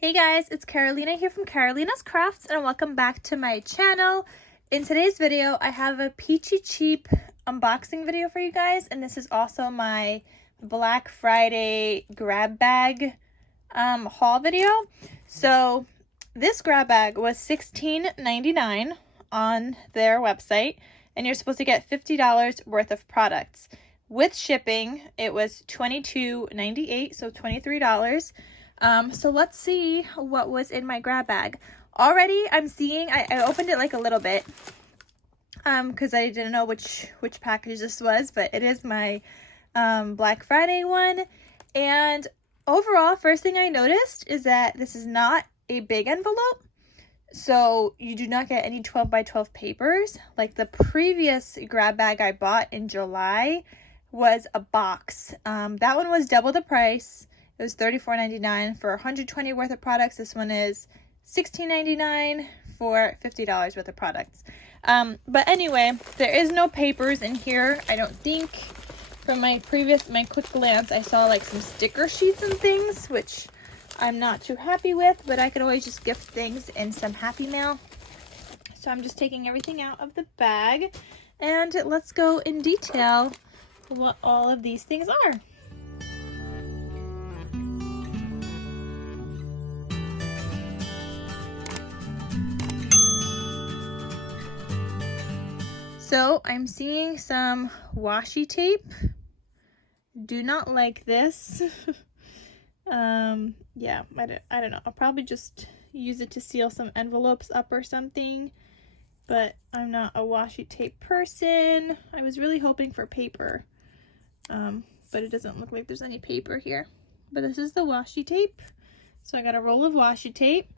Hey guys, it's Carolina here from KarolinasKrafts and welcome back to my channel. In today's video, I have a Peachy cheap unboxing video for you guys, and this is also my Black Friday grab bag haul video. So this grab bag was $16.99 on their website, and you're supposed to get $50 worth of products. With shipping, it was $22.98, so $23. So let's see what was in my grab bag. Already I'm seeing, I opened it like a little bit, because I didn't know which package this was, but it is my, Black Friday one. And overall, first thing I noticed is that this is not a big envelope. So you do not get any 12 by 12 papers. Like the previous grab bag I bought in July was a box. That one was double the price. It was $34.99 for 120 worth of products. This one is $16.99 for $50 worth of products. But anyway, there is no papers in here, I don't think. From my quick glance, I saw like some sticker sheets and things, which I'm not too happy with, but I could always just gift things in some Happy Mail. So I'm just taking everything out of the bag, and let's go in detail what all of these things are. So I'm seeing some washi tape. Do not like this. Yeah, I don't know. I'll probably just use it to seal some envelopes up or something. But I'm not a washi tape person. I was really hoping for paper. But it doesn't look like there's any paper here. But this is the washi tape. So I got a roll of washi tape.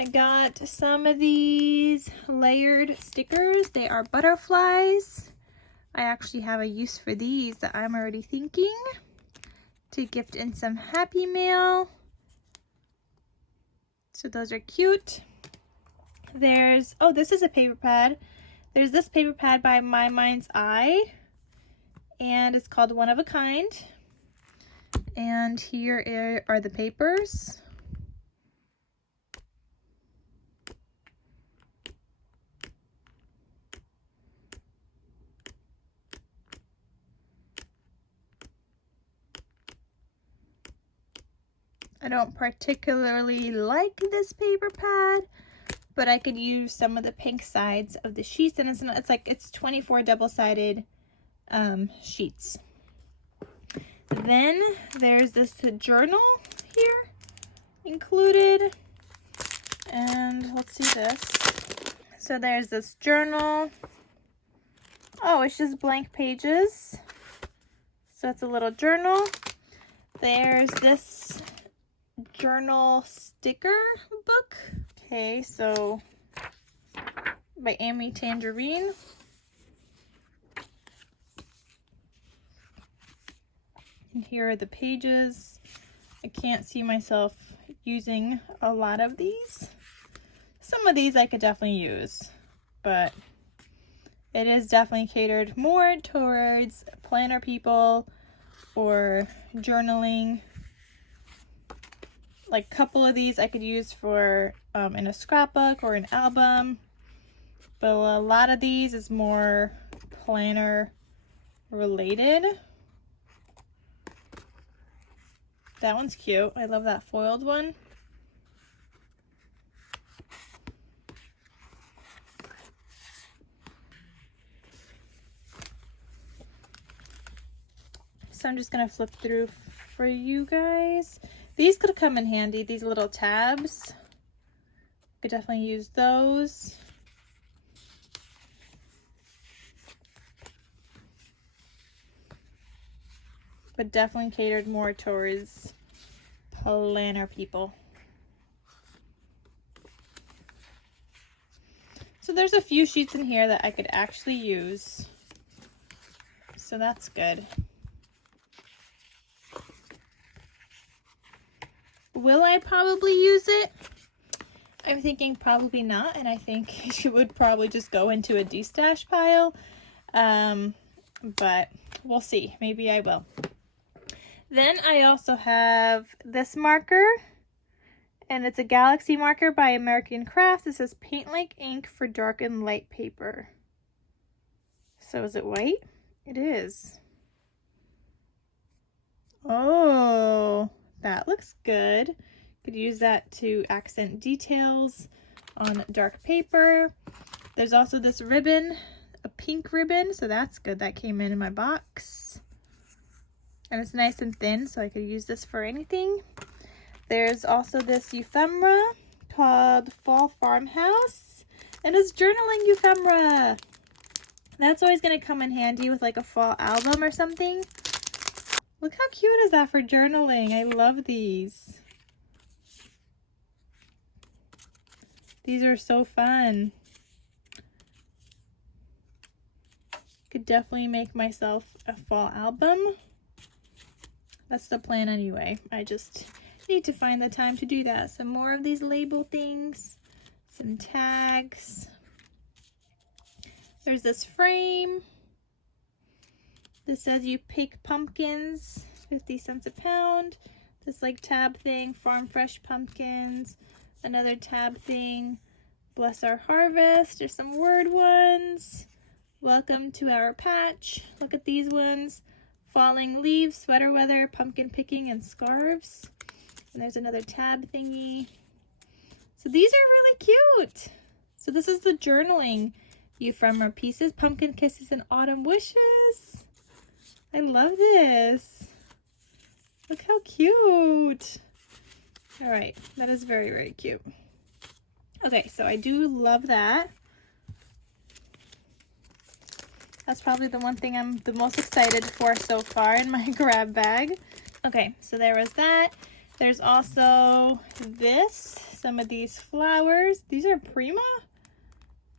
I got some of these layered stickers. They are butterflies. I actually have a use for these that I'm already thinking to gift in some Happy Mail. So those are cute. There's, oh, this is a paper pad. There's this paper pad by My Mind's Eye, and it's called One of a Kind. And here are the papers. I don't particularly like this paper pad, but I could use some of the pink sides of the sheets, and it's 24 double-sided sheets. Then there's this journal here included, and let's see this. So there's this journal. Oh, it's just blank pages. So it's a little journal. There's this journal sticker book. Okay, so by Amy Tangerine. And here are the pages. I can't see myself using a lot of these. Some of these I could definitely use, but it is definitely catered more towards planner people or journaling. Like a couple of these I could use for in a scrapbook or an album, but a lot of these is more planner related. That one's cute. I love that foiled one. So I'm just gonna flip through for you guys. These could come in handy, these little tabs. Could definitely use those. But definitely catered more towards planner people. So there's a few sheets in here that I could actually use. So that's good. Will I probably use it? I'm thinking probably not, and I think it would probably just go into a destash pile. But we'll see. Maybe I will. Then I also have this marker, And it's a galaxy marker by American Crafts. It says paint like ink for dark and light paper. So is it white? It is. Oh, that looks good. Could use that to accent details on dark paper. There's also this ribbon, a pink ribbon, so that's good. That came in my box. And it's nice and thin, so I could use this for anything. There's also this ephemera called Fall Farmhouse, and it's journaling ephemera. That's always going to come in handy with like a fall album or something. Look how cute is that for journaling. I love these. These are so fun. Could definitely make myself a fall album. That's the plan anyway. I just need to find the time to do that. Some more of these label things, some tags. There's this frame. This says you pick pumpkins, 50 cents a pound. This like tab thing, farm fresh pumpkins. Another tab thing, bless our harvest. There's some word ones. Welcome to our patch. Look at these ones. Falling leaves, sweater weather, pumpkin picking, and scarves. And there's another tab thingy. So these are really cute. So this is the journaling ephemera pieces, pumpkin kisses and autumn wishes. I love this. Look how cute. All right, that is very, very cute. Okay, so I do love that. That's probably the one thing I'm the most excited for so far in my grab bag. Okay, so there was that. There's also this, some of these flowers. These are Prima?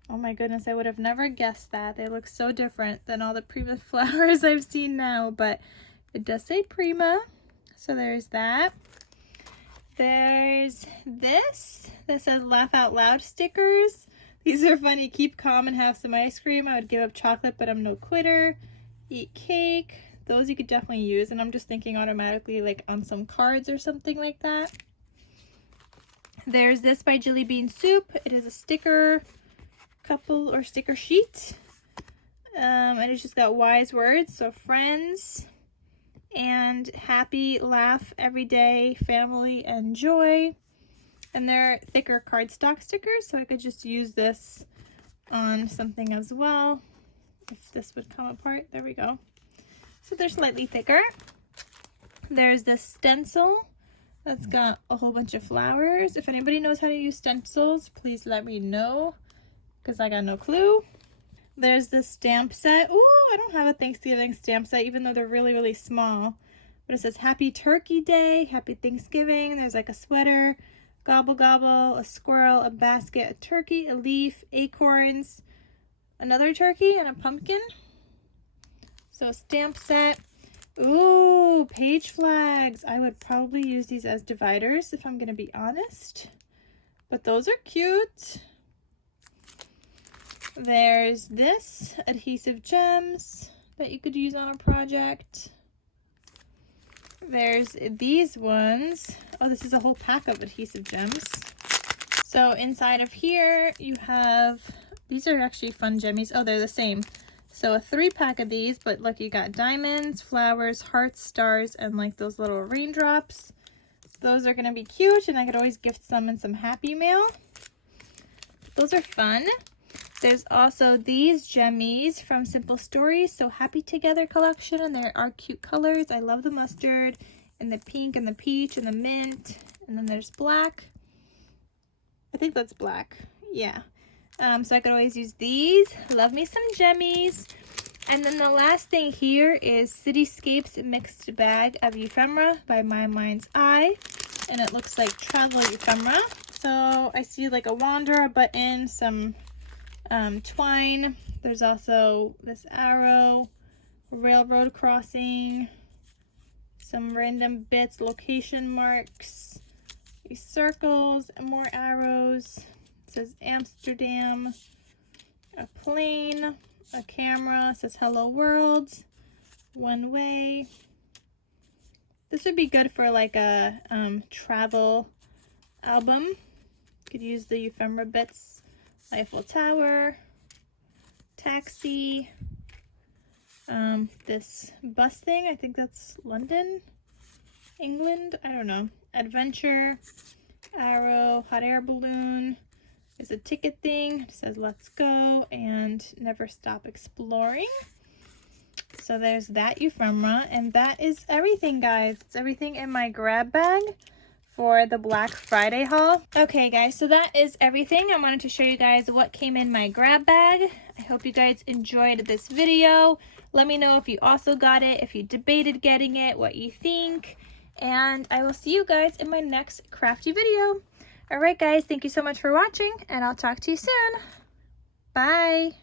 Oh my goodness, I would have never guessed that. They look so different than all the Prima flowers I've seen now, but it does say Prima. So there's that. There's this that says laugh out loud stickers. These are funny. Keep calm and have some ice cream. I would give up chocolate, but I'm no quitter. Eat cake. Those you could definitely use. And I'm just thinking automatically like on some cards or something like that. There's this by Jelly Bean Soup. It is a sticker couple or sticker sheet. And it's just got wise words. So friends and happy, laugh every day, family, and joy. And they're thicker cardstock stickers, so I could just use this on something as well. If this would come apart, there we go. So they're slightly thicker. There's this stencil that's got a whole bunch of flowers. If anybody knows how to use stencils, please let me know, because I got no clue. There's this stamp set. Ooh, I don't have a Thanksgiving stamp set, even though they're really, really small. But it says Happy Turkey Day, Happy Thanksgiving. There's like a sweater, gobble gobble, a squirrel, a basket, a turkey, a leaf, acorns, another turkey, and a pumpkin. So a stamp set. Ooh, page flags. I would probably use these as dividers if I'm going to be honest. But those are cute. There's this, adhesive gems that you could use on a project. There's these ones. Oh, this is a whole pack of adhesive gems. So inside of here you have, these are actually fun gemmies. Oh, they're the same. So a 3-pack of these, but look, you got diamonds, flowers, hearts, stars, and like those little raindrops. Those are gonna be cute, and I could always gift some in some Happy Mail. Those are fun. There's also these gemmies from Simple Stories, so Happy Together collection, and there are cute colors. I love the mustard and the pink and the peach and the mint, and then there's black. I think that's black. Yeah. So I could always use these. Love me some gemmies. And then the last thing here is Cityscapes Mixed Bag of Ephemera by My Mind's Eye, and it looks like travel ephemera. So I see like a wander, a button, some twine. There's also this arrow, railroad crossing, some random bits, location marks, these circles, and more arrows. It says Amsterdam, a plane, a camera. It says Hello World, one way. This would be good for like a travel album. Could use the ephemera bits. Eiffel Tower, taxi, this bus thing, I think that's London, England, I don't know. Adventure, arrow, hot air balloon. There's a ticket thing. It says let's go and never stop exploring. So there's that ephemera, and that is everything, guys. It's everything in my grab bag for the Black Friday haul. Okay guys, so that is everything. I wanted to show you guys what came in my grab bag. I hope you guys enjoyed this video. Let me know if you also got it, if you debated getting it, what you think, and I will see you guys in my next crafty video. Alright guys, thank you so much for watching, and I'll talk to you soon. Bye!